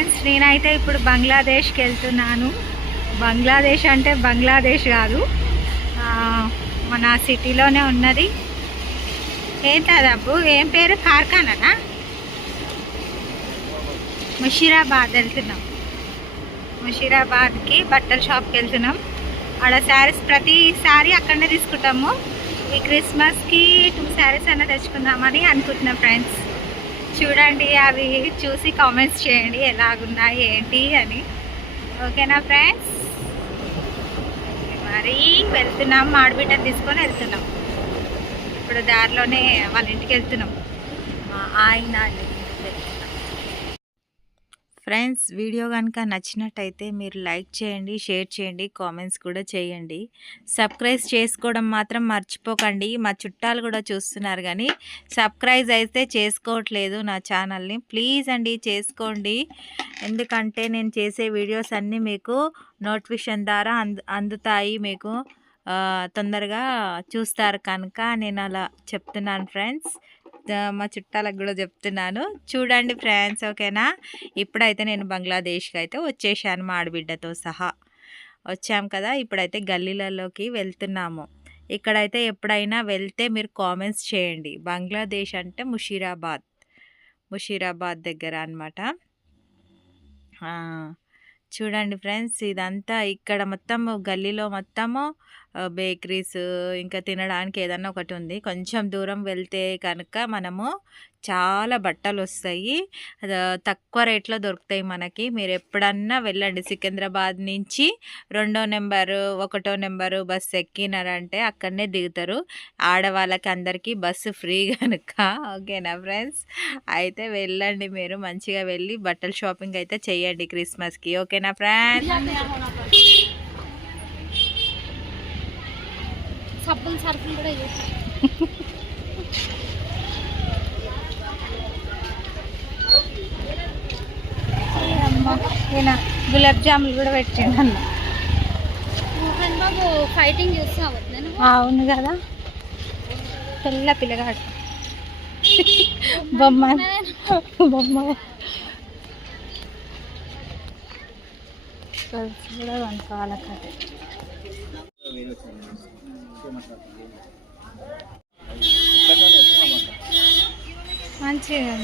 Friends, నేనైతే ఇప్పుడు బంగ్లాదేశ్కి వెళ్తున్నాను. బంగ్లాదేశ్ అంటే బంగ్లాదేశ్ కాదు, మన సిటీలోనే ఉన్నది. ఏంటదబ్బు, ఏం పేరు? కార్ఖానా? ముషీరాబాద్ వెళ్తున్నాం. ముషీరాబాద్కి బట్టల షాప్కి వెళ్తున్నాం. ఆడ శారీస్ ప్రతిసారి అక్కడనే తీసుకుంటాము. ఈ క్రిస్మస్కి 2 శారీస్ అయినా తెచ్చుకుందామని అనుకుంటున్నాం ఫ్రెండ్స్. చూడండి, అవి చూసి కామెంట్స్ చేయండి ఎలాగున్నాయి ఏంటి అని. ఓకేనా ఫ్రెండ్స్? మరి వెళ్తున్నాం, మాడిబిడ్డను తీసుకొని వెళ్తున్నాం. ఇప్పుడు దారిలోనే వాళ్ళ ఇంటికి వెళ్తున్నాం. ఆయన ఫ్రెండ్స్, వీడియో కనుక నచ్చినట్టయితే మీరు లైక్ చేయండి, షేర్ చేయండి, కామెంట్స్ కూడా చేయండి. సబ్స్క్రైబ్ చేసుకోవడం మాత్రం మర్చిపోకండి. మా చుట్టాలు కూడా చూస్తున్నారు కానీ సబ్స్క్రైబ్ అయితే చేసుకోవట్లేదు నా ఛానల్ని. ప్లీజ్ అండి చేసుకోండి. ఎందుకంటే నేను చేసే వీడియోస్ అన్నీ మీకు నోటిఫికేషన్ ద్వారా అందుతాయి. మీకు తొందరగా చూస్తారు కనుక నేను అలా చెప్తున్నాను ఫ్రెండ్స్. మా చుట్టాలకు కూడా చెప్తున్నాను. చూడండి ఫ్రెండ్స్, ఓకేనా? ఇప్పుడైతే నేను బంగ్లాదేశ్కి అయితే వచ్చేసాను, మా ఆడబిడ్డతో సహా వచ్చాం కదా. ఇప్పుడైతే గల్లీలలోకి వెళ్తున్నాము. ఇక్కడైతే ఎప్పుడైనా వెళ్తే మీరు కామెంట్స్ చేయండి. బంగ్లాదేశ్ అంటే ముషీరాబాద్ దగ్గర అన్నమాట. చూడండి ఫ్రెండ్స్, ఇదంతా ఇక్కడ మొత్తం గల్లీలో మొత్తము బేకరీస్, ఇంకా తినడానికి ఏదన్నా ఒకటి ఉంది. కొంచెం దూరం వెళ్తే కనుక మనము చాలా బట్టలు వస్తాయి, తక్కువ రేట్లో దొరుకుతాయి మనకి. మీరు ఎప్పుడన్నా వెళ్ళండి. సికింద్రాబాద్ నుంచి 2వ నెంబరు 1వ నెంబరు బస్సు ఎక్కినారంటే అక్కడనే దిగుతారు. ఆడవాళ్ళకి అందరికీ బస్సు ఫ్రీ కనుక. ఓకేనా ఫ్రెండ్స్? అయితే వెళ్ళండి, మీరు మంచిగా వెళ్ళి బట్టల షాపింగ్ అయితే చేయండి క్రిస్మస్కి. ఓకేనా ఫ్రెండ్స్? సరుకులు కూడా గులాబ్ జాములు కూడా పెట్టిండు. బాబు ఫైటింగ్ చూస్తావు? అవును కదా, పిల్లగాడు బొమ్మ కూడా వండుకోవాలి కదా. మంచిగా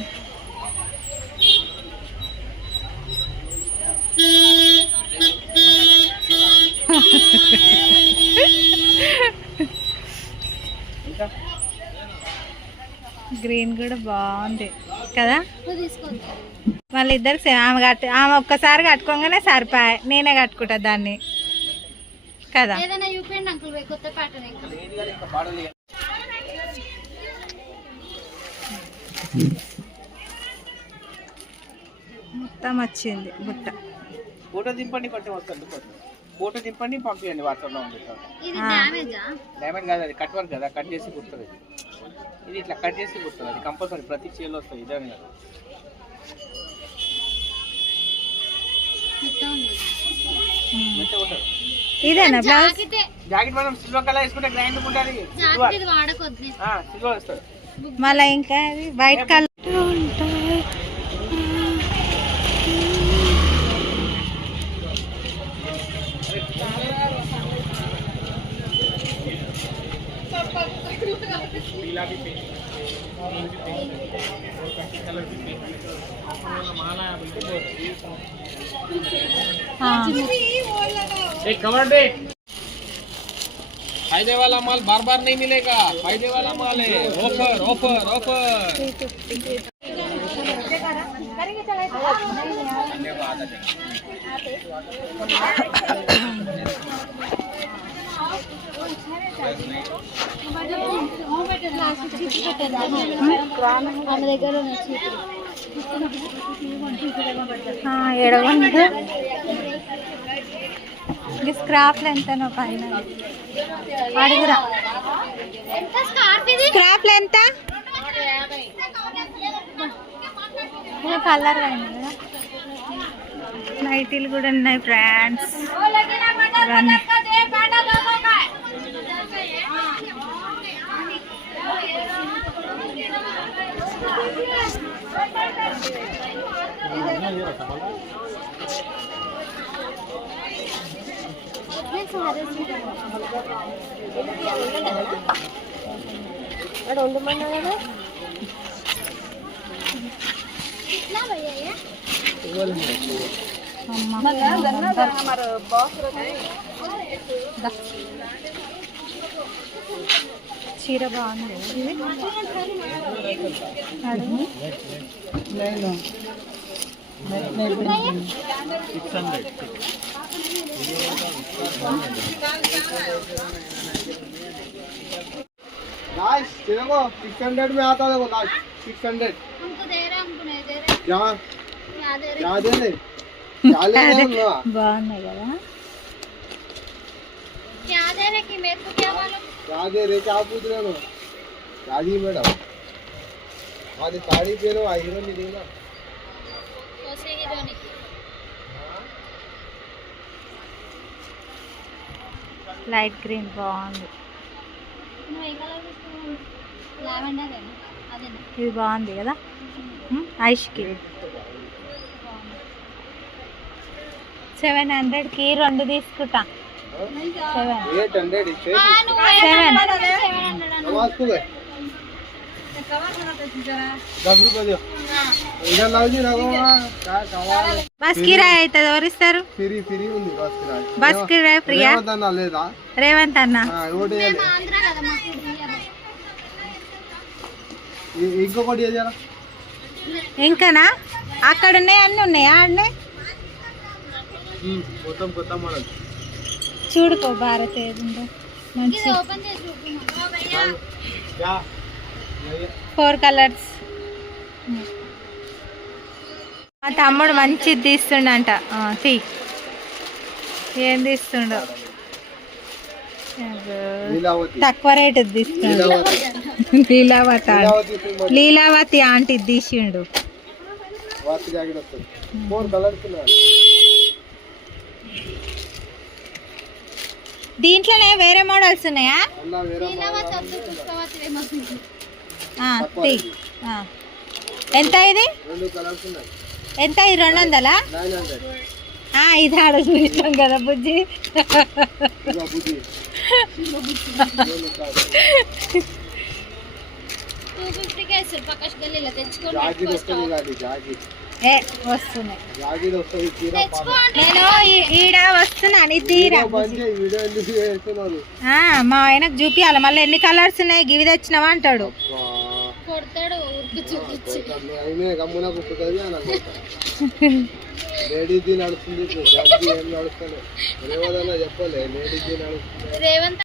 గ్రీన్ కూడా బాగుంది కదా. వాళ్ళిద్దరు ఆమె ఒక్కసారి కట్టుకోగానే సరిపోయి, నేనే కట్టుకుంటా దాన్ని కదా. మొత్తం వచ్చింది బుట్ట. ఫోటో దింపండి, కొంచెం వస్తుంది. ఫోటో దింపండి, పంపించండి వాట్సాప్లో. డ్యామేజ్ కాదు, అది కట్ వర్క్ కదా, కట్ చేసి కుడుతుంది. ఇది ఇట్లా కట్ చేసి కుడుతుంది, అది కంపల్సరీ ప్రతి చీరలో వస్తుంది. ఇదే కదా ఇదేనా జాకెట్? మనం సిల్వర్ కలర్ వేసుకుంటే గ్రైండ్ ఉంటుంది, సిల్వర్ వస్తుంది. మళ్ళీ ఇంకా వైట్ కలర్ ఉంటాయి. कवर दे। फायदे वाला माल बार बार नहीं मिलेगा, फायदे वाला माल है। Offer offer offer. స్క్రాప్లు ఎంతనో పైన అడుగురా. స్క్రాప్లు ఎంత? కలర్ అయింది కదా. నైటీలు కూడా ఉన్నాయి ఫ్రెండ్స్. कितना भैया ये చీర బాగుంది అడుగు. लास्ट देखो 600 में आता देखो लास्ट 600 हमको दे रहे हमको नहीं दे रहे यहाँ क्या दे रहे यहाँ दे ले क्या ले रहे हो ना బాగున్నాయి కదా. क्या दे रहे कि मेरे को क्या मालूम क्या दे रहे क्या पूछ रहे हो क्या दी मैडम आज साड़ी पहनो आ हीरो नहीं देना कोसे ही धोनी లైట్ గ్రీన్ బాగుంది. నువ్వు ఏ కలర్ తీసుకున్నావు లావెండర్ అదేనా ఇది బాగుంది కదా. ఐష్కి 700కి 2 తీసుకుంటా. 800 इसे నువ్వు 700 नमाज को गए 10 रुपए दियो इधर लाओ जी रखो क्या कमाल బస్ కిరాయి అయితే ఎవరిస్తారు? फ्री फ्री ఉంది బస్ కిరాయి బస్ కిరాయి ఫ్రీయా? ఏమన్నా లేదా రేవంత్ అన్న ఒకటి మేము ఆంధ్ర కదా మాకు ఇయ్యాలి ఇంకొకటి ఏదైనా ఇంకానా? అక్కడ ఉన్నాయి, అన్నీ ఉన్నాయా? ఆడనే మొత్తం కొత్త మోడల్ చూడుకో భారత్ ఏదుందో ఇది మంచి ఓపెన్ చేసి చూపినా భయ్యా क्या 4 కలర్స్. మా తమ్ముడు మంచిది తీస్తుండంట. తీ ఏం తీస్తుండో అబ్బో. लीलावती తక్కువ రేటు తీస్తుండు. లీలావతి లీలావతి ఆంటీ తీసిండు. వాటి జాకెట్ వస్తుంది 4 కలర్స్ ఉన్నాయి దీంట్లోనే వేరే మోడల్స్ ఉన్నాయా? అన్న వేరే లీలావతి వద్దు పుష్పవతి ఏమవుతుంది తీ. ఎంత ఇది? 2 కలర్స్ ఉన్నాయి ఎంత ఇది? 200? 900 ఇది ఆడ చూసాం కదా బుజ్జి. ఇదిగో బుద్ధి 250 కే ఇస్తారు ప్రకాష్ గల్లీలో తెచ్చుకోండి జాకెట్ వస్తుంది కాదు జాకెట్ ఏ వస్తున్నాయి. జాకెట్ వస్తుంది చీర తెచ్చుకోండి నేను ఈడ వస్తున్నాను తీరా. పంచే వీడియో ఎందుకు చేస్తున్నారు మా ఆయనకు చూపియాలి మళ్ళీ ఎన్ని కలర్స్ ఉన్నాయి గివి తెచ్చినావా అంటాడు. కొడతాడు ఊరికి చూపించి అయినా గమ్మున కుట్టుతుంది అని అనుకుంటా లేడీస్ నడుస్తుంది జడ్జి ఏం నడుస్తుంది ఎవరన్నా చెప్పలే లేడీస్ నడుస్తుంది రేవంత్